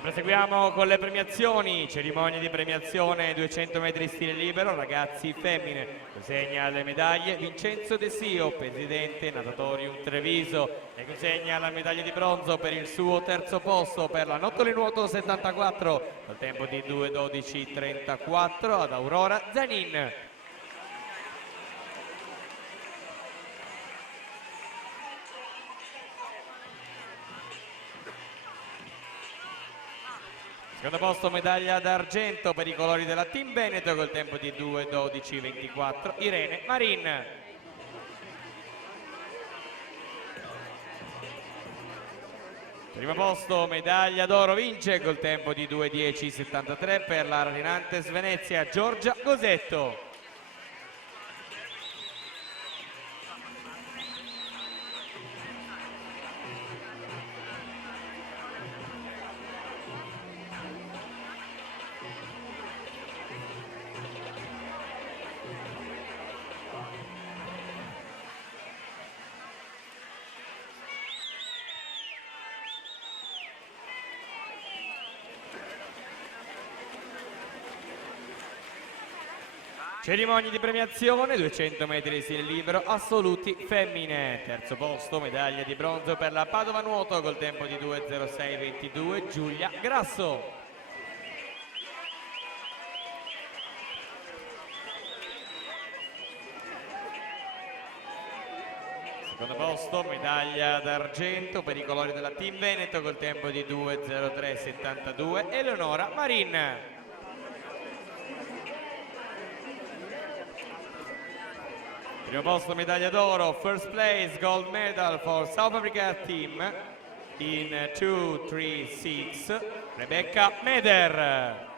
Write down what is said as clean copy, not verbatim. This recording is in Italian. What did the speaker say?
E proseguiamo con le premiazioni, cerimonia di premiazione 200 metri stile libero, ragazzi femmine, consegna le medaglie Vincenzo De Sio, presidente Natatorium Treviso, e consegna la medaglia di bronzo per il suo terzo posto per la Nottoli Nuoto 74 al tempo di 2:12:34 ad Aurora Zanin. Secondo posto medaglia d'argento per i colori della Team Veneto col tempo di 2:12:24 Irene Marin. Primo posto medaglia d'oro vince col tempo di 2:10:73 per la Rarinantes Venezia Giorgia Gosetto. Cerimonia di premiazione, 200 metri di stile libero, assoluti femmine. Terzo posto, medaglia di bronzo per la Padova Nuoto col tempo di 2:06:22, Giulia Grasso. Secondo posto, medaglia d'argento per i colori della Team Veneto col tempo di 2:03:72, Eleonora Marin. Primo posto medaglia d'oro, first place gold medal for South Africa team in 2:36, Rebecca Meder.